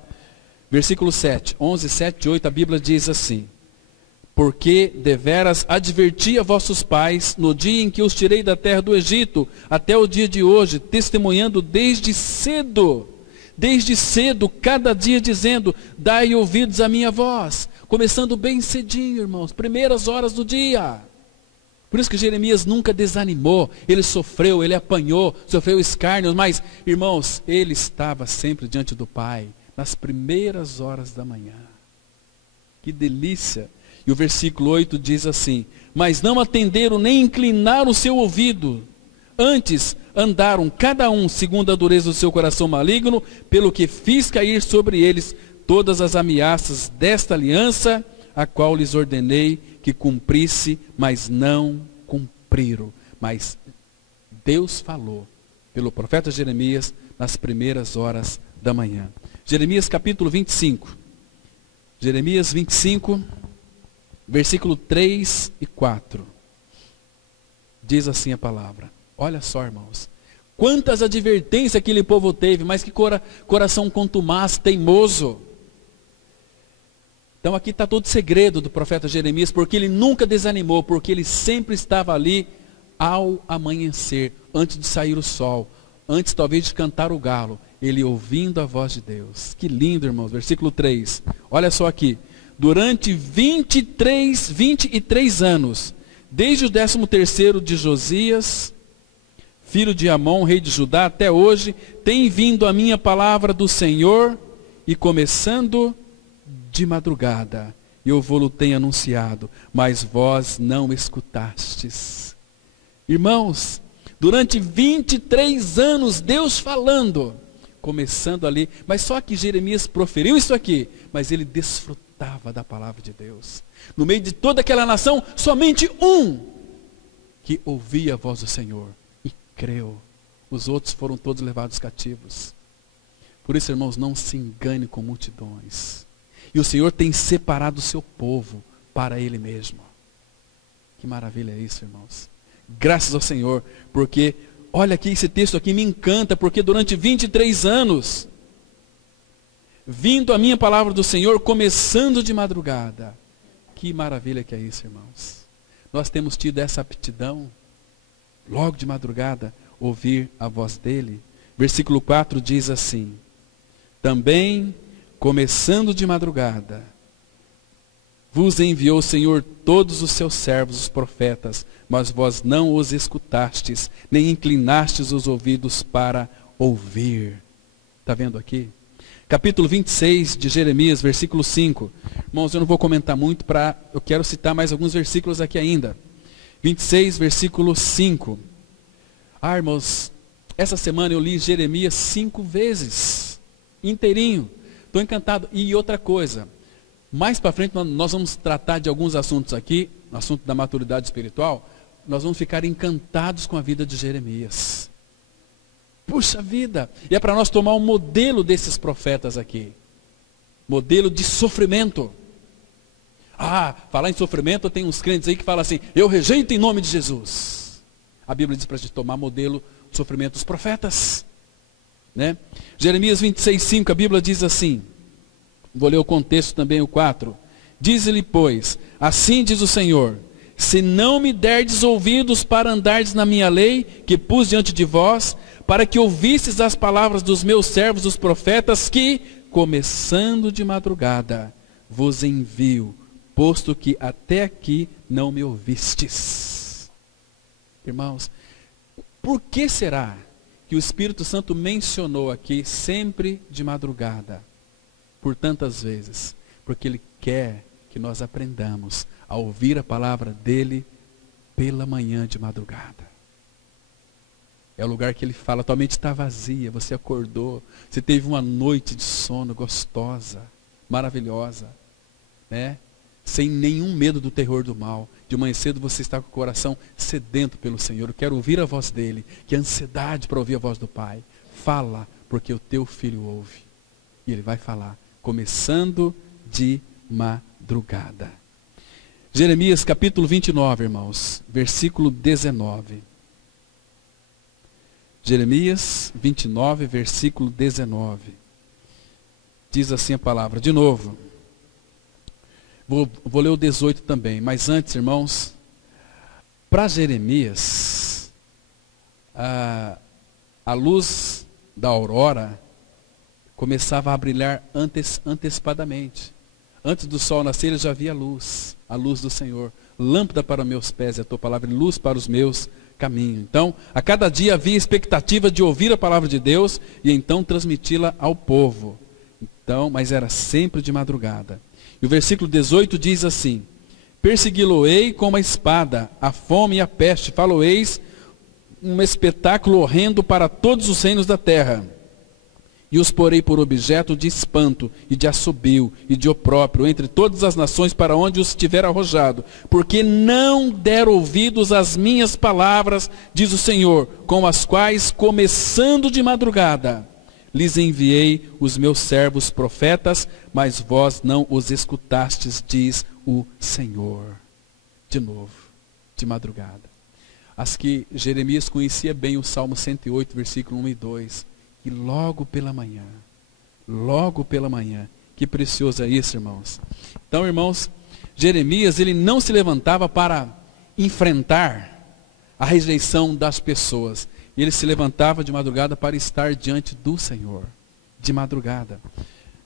Versículo 7, 11, 7 e 8, a Bíblia diz assim: porque deveras adverti a vossos pais no dia em que os tirei da terra do Egito, até o dia de hoje, testemunhando desde cedo, cada dia dizendo, dai ouvidos à minha voz. Começando bem cedinho, irmãos, primeiras horas do dia. Por isso que Jeremias nunca desanimou, ele sofreu, ele apanhou, sofreu escárnios, mas, irmãos, ele estava sempre diante do Pai, nas primeiras horas da manhã. Que delícia! E o versículo 8 diz assim: mas não atenderam nem inclinaram o seu ouvido, antes andaram cada um segundo a dureza do seu coração maligno, pelo que fiz cair sobre eles todas as ameaças desta aliança, a qual lhes ordenei que cumprisse, mas não cumpriram. Mas Deus falou pelo profeta Jeremias nas primeiras horas da manhã. Jeremias capítulo 25. Jeremias 25, versículo 3 e 4. Diz assim a palavra. Olha só, irmãos. Quantas advertências aquele povo teve, mas que coração contumaz, teimoso. Então aqui está todo o segredo do profeta Jeremias, porque ele nunca desanimou, porque ele sempre estava ali ao amanhecer, antes de sair o sol, antes talvez de cantar o galo, ele ouvindo a voz de Deus. Que lindo, irmãos. Versículo 3. Olha só aqui. Durante 23 anos, desde o 13º de Josias, filho de Amon, rei de Judá, até hoje, tem vindo a minha palavra do Senhor, e começando de madrugada, eu vou-lo tenho anunciado, mas vós não escutastes. Irmãos, durante 23 anos, Deus falando, começando ali, mas só que Jeremias proferiu isso aqui, mas ele desfrutava da palavra de Deus. No meio de toda aquela nação, somente um que ouvia a voz do Senhor e creu. Os outros foram todos levados cativos. Por isso, irmãos, não se engane com multidões. E o Senhor tem separado o seu povo para Ele mesmo. Que maravilha é isso, irmãos. Graças ao Senhor, porque, olha aqui, esse texto aqui me encanta, porque durante 23 anos, vindo a minha palavra do Senhor, começando de madrugada. Que maravilha que é isso, irmãos. Nós temos tido essa aptidão, logo de madrugada, ouvir a voz dEle. Versículo 4 diz assim: também, começando de madrugada, vos enviou o Senhor todos os seus servos, os profetas, mas vós não os escutastes, nem inclinastes os ouvidos para ouvir. Está vendo aqui? Capítulo 26 de Jeremias, versículo 5. Irmãos, eu não vou comentar muito, eu quero citar mais alguns versículos aqui ainda. 26, versículo 5. Irmãos, essa semana eu li Jeremias 5 vezes, inteirinho. Estou encantado. E outra coisa, mais para frente nós vamos tratar de alguns assuntos aqui, no assunto da maturidade espiritual, nós vamos ficar encantados com a vida de Jeremias. Puxa vida! E é para nós tomar um modelo desses profetas aqui. Modelo de sofrimento. Falar em sofrimento, tem uns crentes aí que falam assim: eu rejeito em nome de Jesus. A Bíblia diz para a gente tomar modelo do sofrimento dos profetas. Né? Jeremias 26:5, a Bíblia diz assim, vou ler o contexto também, o 4. Diz-lhe, pois, assim diz o Senhor: se não me derdes ouvidos para andardes na minha lei, que pus diante de vós, para que ouvistes as palavras dos meus servos, os profetas, que, começando de madrugada, vos envio, posto que até aqui não me ouvistes. Irmãos, por que será que o Espírito Santo mencionou aqui sempre de madrugada, por tantas vezes? Porque Ele quer que nós aprendamos a ouvir a palavra dEle pela manhã de madrugada. É o lugar que Ele fala: tua mente está vazia, você acordou, você teve uma noite de sono gostosa, maravilhosa, né? Sem nenhum medo do terror do mal. De manhã cedo você está com o coração sedento pelo Senhor. Eu quero ouvir a voz dEle, que ansiedade para ouvir a voz do Pai. Fala, porque o teu filho ouve. E Ele vai falar, começando de madrugada. Jeremias capítulo 29, irmãos, versículo 19. Jeremias 29, versículo 19. Diz assim a palavra, de novo. Vou ler o 18 também, mas antes, irmãos, para Jeremias, a luz da aurora começava a brilhar antecipadamente. Antes do sol nascer, ele já via a luz do Senhor. Lâmpada para meus pés é a tua palavra, e luz para os meus caminhos. Então, a cada dia havia expectativa de ouvir a palavra de Deus e então transmiti-la ao povo. Então, mas era sempre de madrugada. E o versículo 18 diz assim: persegui-lo-ei com uma espada, a fome e a peste, falo-eis um espetáculo horrendo para todos os reinos da terra. E os porei por objeto de espanto, e de assobio, e de opróprio, entre todas as nações para onde os tiver arrojado, porque não deram ouvidos às minhas palavras, diz o Senhor, com as quais, começando de madrugada, lhes enviei os meus servos profetas, mas vós não os escutastes, diz o Senhor. De novo, de madrugada. As que Jeremias conhecia bem o Salmo 108, versículo 1 e 2. E logo pela manhã, que precioso é isso, irmãos. Então, irmãos, Jeremias, ele não se levantava para enfrentar a rejeição das pessoas. Ele se levantava de madrugada para estar diante do Senhor, de madrugada.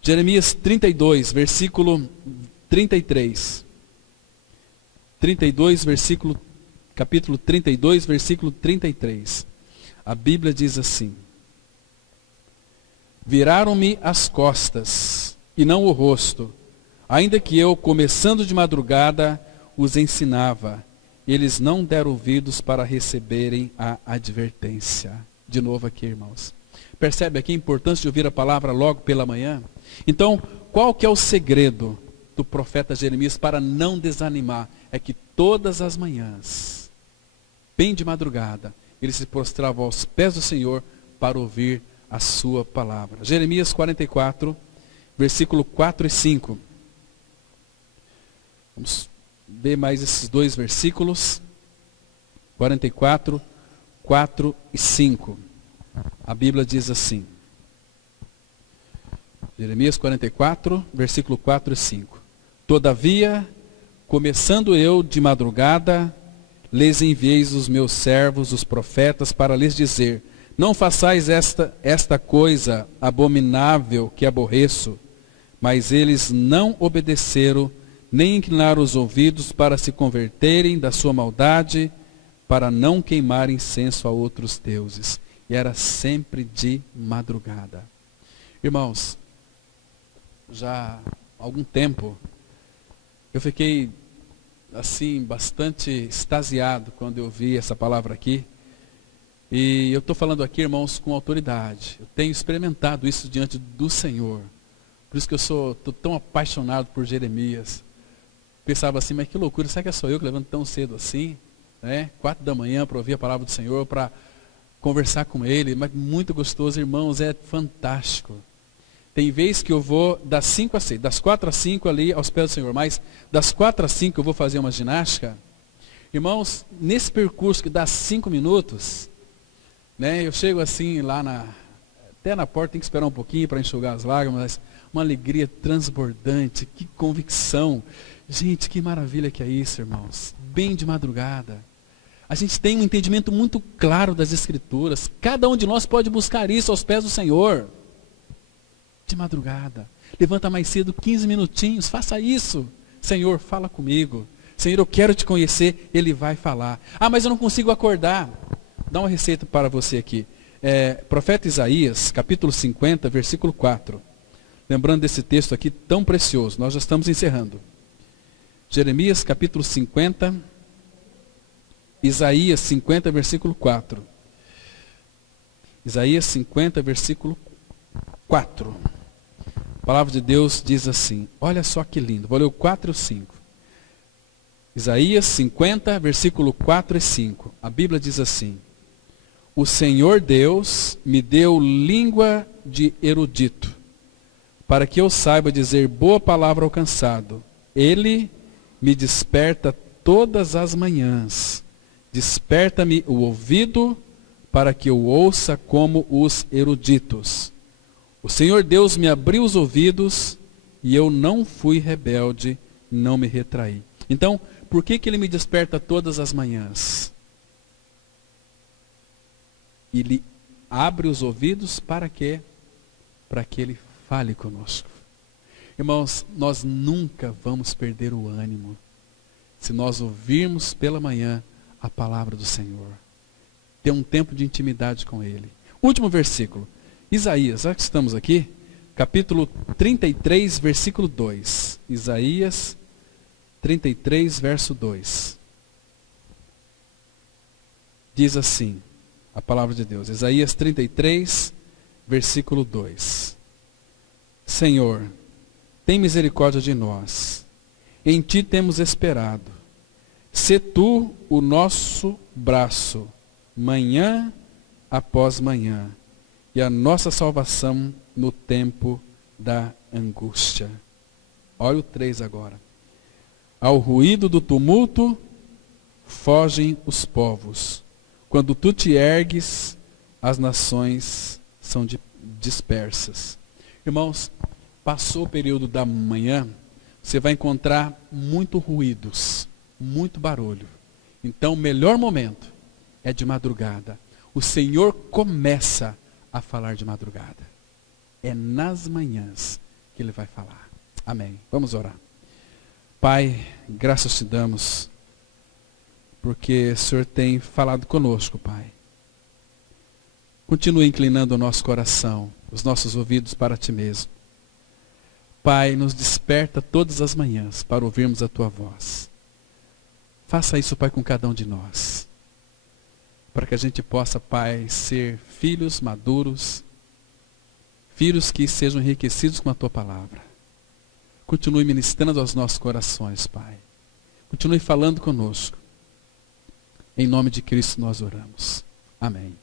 Jeremias 32, versículo 33. Capítulo 32, versículo 33. A Bíblia diz assim: viraram-me as costas, e não o rosto, ainda que eu, começando de madrugada, os ensinava. Eles não deram ouvidos para receberem a advertência. De novo aqui, irmãos. Percebe aqui a importância de ouvir a palavra logo pela manhã? Então, qual que é o segredo do profeta Jeremias para não desanimar? É que todas as manhãs, bem de madrugada, ele se prostrava aos pés do Senhor para ouvir a sua palavra. Jeremias 44, versículo 4 e 5. Vamos ver mais esses dois versículos. 44, 4 e 5. A Bíblia diz assim. Jeremias 44, versículo 4 e 5. Todavia, começando eu de madrugada, lhes enviei os meus servos, os profetas, para lhes dizer: não façais esta coisa abominável que aborreço. Mas eles não obedeceram, nem inclinaram os ouvidos para se converterem da sua maldade, para não queimar incenso a outros deuses. E era sempre de madrugada. Irmãos, já há algum tempo, eu fiquei assim, bastante extasiado quando eu vi essa palavra aqui. E eu estou falando aqui, irmãos, com autoridade. Eu tenho experimentado isso diante do Senhor. Por isso que eu estou tão apaixonado por Jeremias. Pensava assim, mas que loucura, será que é só eu que levanto tão cedo assim? 4 da manhã para ouvir a palavra do Senhor, para conversar com Ele. Mas muito gostoso, irmãos, é fantástico. Tem vez que eu vou das 5 a 6, das 4 a 5 ali aos pés do Senhor, mas das 4 a 5 eu vou fazer uma ginástica. Irmãos, nesse percurso que dá 5 minutos, eu chego assim lá até na porta, tem que esperar um pouquinho para enxugar as lágrimas, mas uma alegria transbordante, que convicção. Gente, que maravilha que é isso, irmãos. Bem de madrugada. A gente tem um entendimento muito claro das Escrituras. Cada um de nós pode buscar isso aos pés do Senhor. De madrugada. Levanta mais cedo, 15 minutinhos, faça isso. Senhor, fala comigo. Senhor, eu quero te conhecer. Ele vai falar. Ah, mas eu não consigo acordar. Dá uma receita para você aqui. Profeta Isaías, capítulo 50, versículo 4. Lembrando desse texto aqui tão precioso. Nós já estamos encerrando. Jeremias, capítulo 50. Isaías 50, versículo 4. Isaías 50, versículo 4. A palavra de Deus diz assim. Olha só que lindo. Vou ler o 4 e o 5. Isaías 50, versículo 4 e 5. A Bíblia diz assim. O Senhor Deus me deu língua de erudito, para que eu saiba dizer boa palavra ao cansado. Ele me desperta todas as manhãs. Desperta-me o ouvido, para que eu ouça como os eruditos. O Senhor Deus me abriu os ouvidos, e eu não fui rebelde, não me retraí. Então, por que Ele me desperta todas as manhãs? Ele abre os ouvidos para quê? Para que Ele fale conosco. Irmãos, nós nunca vamos perder o ânimo se nós ouvirmos pela manhã a palavra do Senhor. Ter um tempo de intimidade com Ele. Último versículo. Isaías, já que estamos aqui, capítulo 33, versículo 2. Isaías 33, verso 2. Diz assim, a palavra de Deus. Isaías 33, versículo 2. Senhor, tem misericórdia de nós. Em Ti temos esperado. Sê Tu o nosso braço, manhã após manhã, e a nossa salvação no tempo da angústia. Olha o 3 agora. Ao ruído do tumulto, fogem os povos. Quando Tu te ergues, as nações são dispersas. Irmãos, passou o período da manhã, você vai encontrar muito ruídos, muito barulho. Então, o melhor momento é de madrugada. O Senhor começa a falar de madrugada. É nas manhãs que Ele vai falar. Amém. Vamos orar. Pai, graças te damos, porque o Senhor tem falado conosco, Pai. Continue inclinando o nosso coração, os nossos ouvidos para Ti mesmo. Pai, nos desperta todas as manhãs para ouvirmos a Tua voz. Faça isso, Pai, com cada um de nós. Para que a gente possa, Pai, ser filhos maduros, filhos que sejam enriquecidos com a Tua palavra. Continue ministrando aos nossos corações, Pai. Continue falando conosco. Em nome de Cristo nós oramos. Amém.